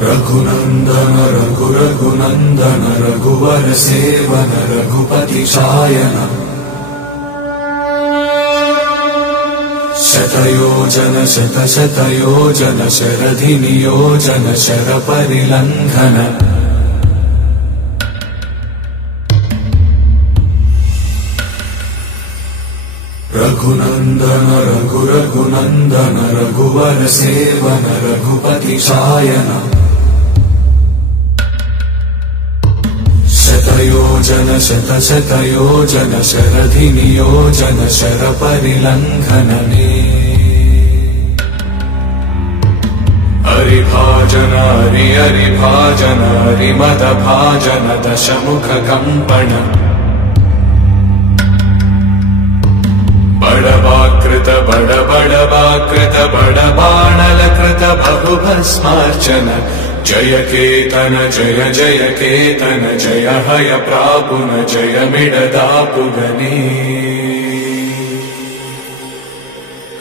रघुनंदन रघुनंदन रघुवर seven Raghupati Shayan शतयोजन शतशतयोजन शरधि नियोजन sir परिलंघन Raghunandan Raghunandan रघुवर seven Raghupati Shayan शतयोजन शतशतयोजन शरधि नियोजन sir परिलंघन हरिभाजन हरिभाजन हरिमद भाजन दशमुख कंपन बड़वाकृत बड़बाणलकृत बहुभस्मार्चन जय केतन जय जय केतन जय हय प्रापुन जय मिडदापुगनी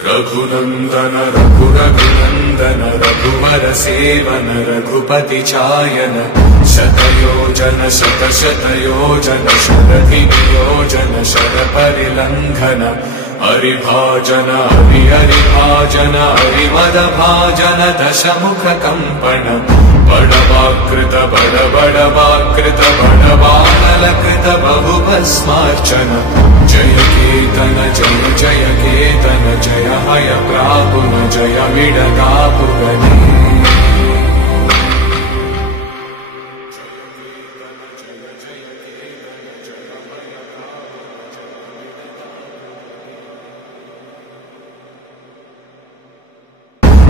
रघुनंदन रघुनंदन रघुवर सेवन रघुपति चायन शतयोजन शतशतयोजन शरधि नियोजन शर परिलंघन हरिभाजन हरिभाजन हरिमद भाजन दशमुख कंपन बड़वाकृत बड़बाणलकृत बहुभस्मार्चन जय केतन जय जय केतन जय हय प्रापुन जय मिडदापुगनी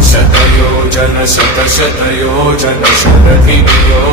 शतयोजन शतशतयोजन शरधि नियोजन